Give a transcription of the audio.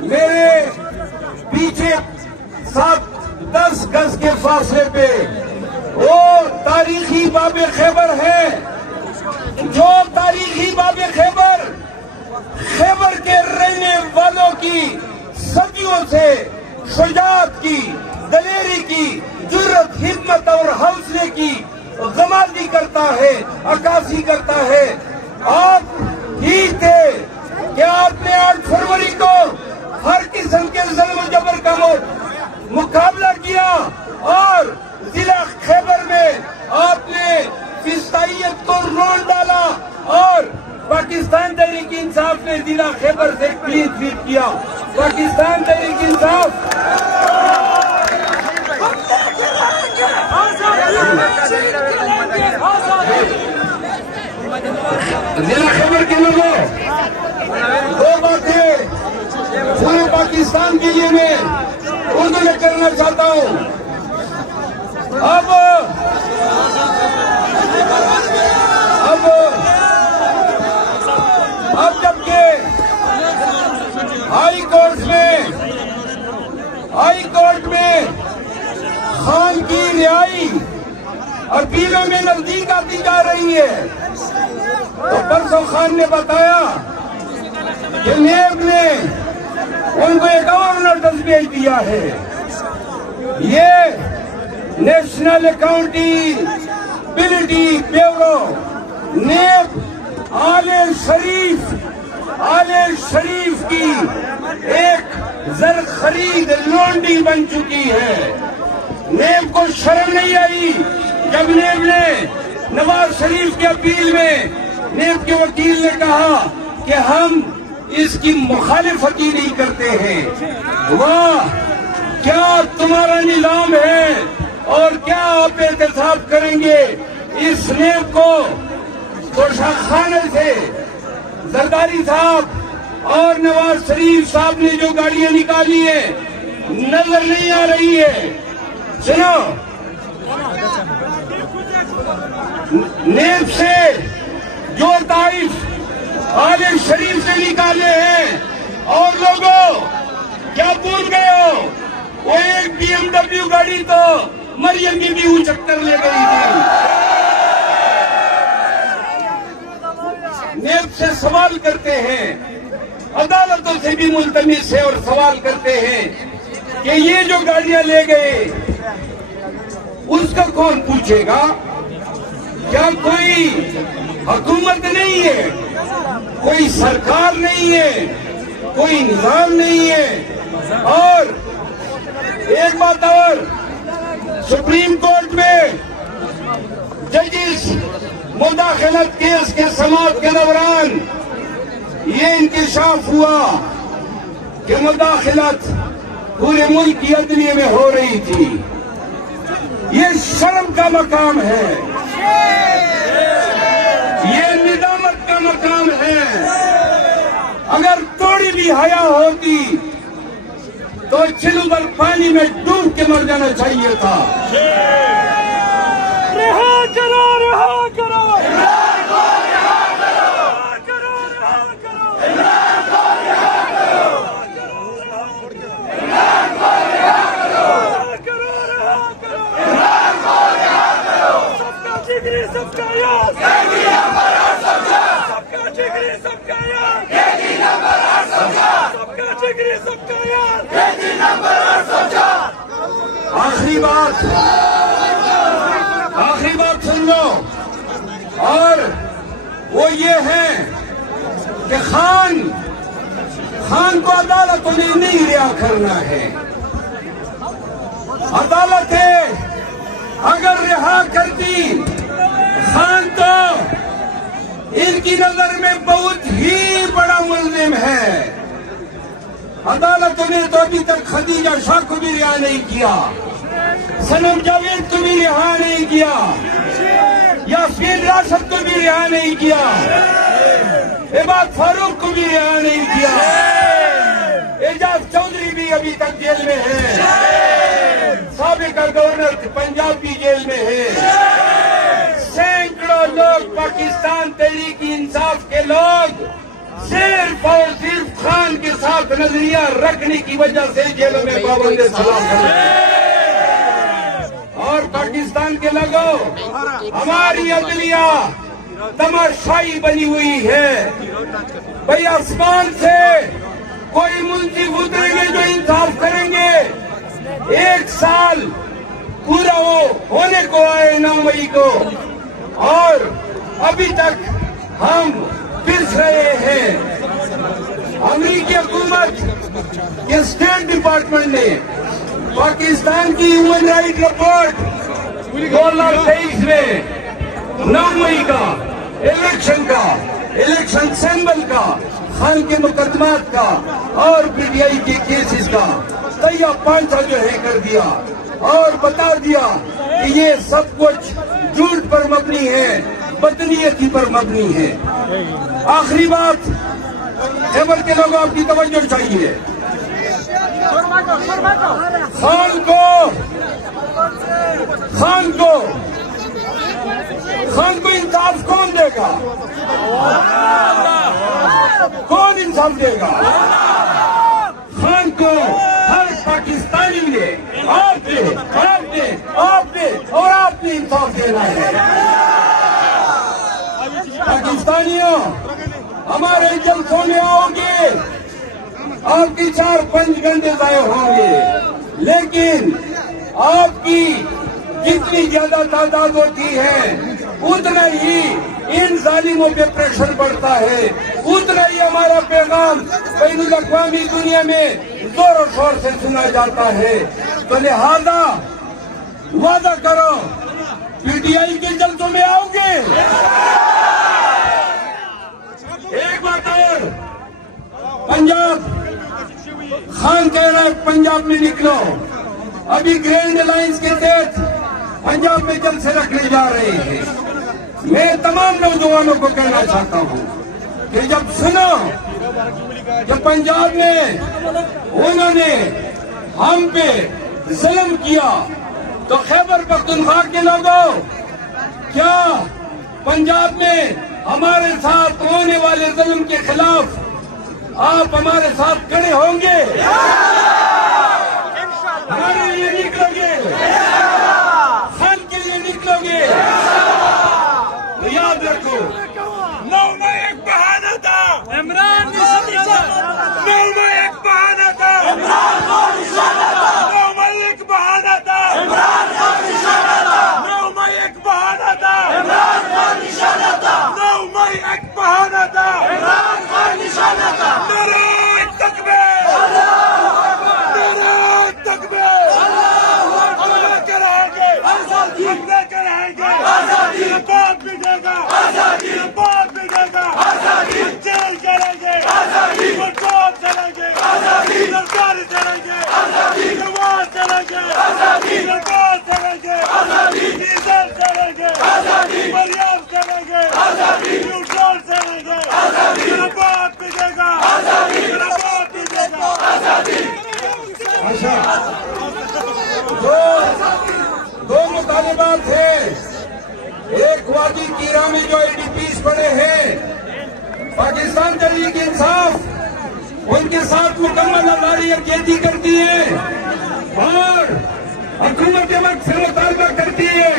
میرے پیچھے 7-10 گز کے فاصلے پہ وہ تاریخی باب خیبر ہے، جو تاریخی باب خیبر خیبر کے رہنے والوں کی صدیوں سے شجاعت کی، دلیری کی، جرت، ہمت اور حوصلے کی غمازی کرتا ہے، عکاسی کرتا ہے۔ آپ ہی تھے کہ آپ نے 8 فروری کو ہر قسم کے ظلم و جبر کا مقابلہ کیا اور ضلع خیبر میں آپ نے فسطائیت کو روڑ ڈالا اور پاکستان تحریک انصاف نے ضلع خیبر سے کلین سویپ کیا۔ پاکستان تحریک انصاف ضلع خیبر کے لوگوں، 2 باتیں پورے پاکستان کے لیے میں اردو میں کرنا چاہتا ہوں۔ اب جبکہ ہائی کورٹ میں خان کی رہائی اپیلوں میں نزدیک آتی جا رہی ہے، تو پرسوں خان نے بتایا کہ نیب نے ان کو ایک اور نوٹس بھیج دیا ہے۔ یہ نیشنل اکاؤنٹیبلٹی بیورو نیب آل شریف کی ایک زر خرید لونڈی بن چکی ہے۔ نیب کو شرم نہیں آئی جب نیب نے نواز شریف کے اپیل میں نیب کے وکیل نے کہا کہ ہم اس کی مخالفت ہی نہیں کرتے ہیں۔ واہ، کیا تمہارا نظام ہے اور کیا آپ احتساب کریں گے اس نیب کو؟ توشہ خانے سے زرداری صاحب اور نواز شریف صاحب نے جو گاڑیاں نکالی ہیں نظر نہیں آ رہی ہے۔ سنو، نیب سے جو تحائف آل شریف سے نکالے ہیں، اور لوگوں کیا بھول گئے ہو؟ وہ ایک BMW گاڑی تو مریم کی بھی چکر لے گئی تھی۔ نیب سے سوال کرتے ہیں، عدالتوں سے بھی ملتمس ہے اور سوال کرتے ہیں کہ یہ جو گاڑیاں لے گئے اس کا کون پوچھے گا؟ کیا کوئی حکومت نہیں ہے، کوئی سرکار نہیں ہے، کوئی نظام نہیں ہے؟ اور ایک بات اور، سپریم کورٹ میں ججز مداخلت کیس کے سماعت کے دوران یہ انکشاف ہوا کہ مداخلت پورے ملک کی عدلیہ میں ہو رہی تھی۔ یہ شرم کا مقام ہے، یہ ندامت کا مقام ہے۔ اگر تھوڑی بھی حیا ہوتی تو چلبل پانی میں ڈوب کے مر جانا چاہیے تھا۔ رہا کرو، رہا کرو، سب کا یاد، سب کا جگری، سب کا یاد، سب کا جگری، سب کا یاد۔ آخری بات سن لو، اور وہ یہ ہے کہ خان کو عدالتوں نے نہیں رہا کرنا ہے۔ عدالتیں اگر رہا کرتی خان تو ان کی نظر میں بہت ہی بڑا ملزم ہے۔ عدالتوں نے تو ابھی تک خدیجہ شاہ کو بھی رہا نہیں کیا، صنم جاوید کو بھی رہا نہیں کیا، یاسمین راشد کو بھی رہا نہیں کیا، عباد فاروق کو بھی رہا نہیں کیا، اعجاز چودھری بھی ابھی تک جیل میں ہے، سابق گورنر پنجاب بھی جیل میں ہے۔ سینکڑوں لوگ، پاکستان تحریک انصاف کے لوگ صرف اور صرف خان کے ساتھ نظریہ رکھنے کی وجہ سے جیلوں میں پابند سلام کرتے اور پاکستان کے لوگوں ہماری عدلیہ تماشائی بنی ہوئی ہے. بھئی آسمان سے کوئی منصف اتریں گے جو انصاف کریں گے. 1 سال پورا ہونے کو آئے 9 مئی کو اور ابھی تک ہم پس رہے ہیں. امریکی حکومت کے اسٹیٹ ڈپارٹمنٹ نے پاکستان کی ہیومن رائٹ رپورٹ 2023 میں 9 مئی کا الیکشن سیمبل کا خان کے مقدمات کا اور پی ٹی آئی کے کیسز کا تیا پانچا جو ہے کر دیا اور بتا دیا کہ یہ سب کچھ جھوٹ پر مبنی ہے, بدنیتی پر مبنی ہے. آخری بات, خیبر کے لوگوں آپ کی توجہ چاہیے. خان کو انصاف کون دے گا؟ کون انصاف دے گا؟ خان کو ہر پاکستانی نے آپ نے انصاف دینا ہے. پاکستانیوں ہمارے جلسوں میں آؤ گے, آپ کی 4-5 گھنٹے ضائع ہوں گے, لیکن آپ کی جتنی زیادہ تعداد ہوتی ہے اتنا ہی ان ظالموں پہ پریشر بڑھتا ہے, اتنا ہی ہمارا پیغام بین الاقوامی دنیا میں زور و شور سے سنا جاتا ہے. تو لہذا وعدہ کرو پی ٹی آئی کے جلسوں میں آؤ گے. ایک بات اور, پنجاب خان کہہ رہا ہے پنجاب میں نکلو. ابھی گرینڈ الائنس کے تحت پنجاب میں جلسے رکھنے جا رہے ہیں. میں تمام نوجوانوں کو کہنا چاہتا ہوں کہ جب سنو کہ پنجاب میں انہوں نے ہم پہ ظلم کیا تو خیبر پختونخوا کے لوگوں, کیا پنجاب میں ہمارے ساتھ ہونے والے ظلم کے خلاف آپ ہمارے ساتھ کھڑے ہوں گے؟ ہمارے لیے نکلو گے؟ خان کے لیے نکلو گے؟ تو یاد رکھو 9 میں ایک بہانہ تھا, عمران 9 میں ایک بہانہ تھا, 9 میں ایک بہانہ تھا, 9 میں ایک بہانہ تھا, 9 میں ایک بہانہ تھا. نعرہ تکبیر, نعرہ تکبیر, ہم لے کر آئیں گے, ہم لے کر آئیں گے. یہ بات بھی دے گا, یہ بات بھی دے گا. جیل کریں گے, پنجاب چلیں گے, سرکاری چلیں گے, جوان چلیں گے, سرکار چلیں گے, ڈیزل چلیں گے, مریم چلیں گے, نیوٹرل چلیں گے. یہ بات بھی دے گا, یہ بات بھی دے گا. اچھا, دو مطالبات ہیں. ایک وادی کیرا میں جو آئی ڈی پیز پڑے ہیں, پاکستان تحریک انصاف ان کے ساتھ مکمل آزادی یکجہتی کرتی ہے اور حکومت وقت سے مطالبہ کرتی ہے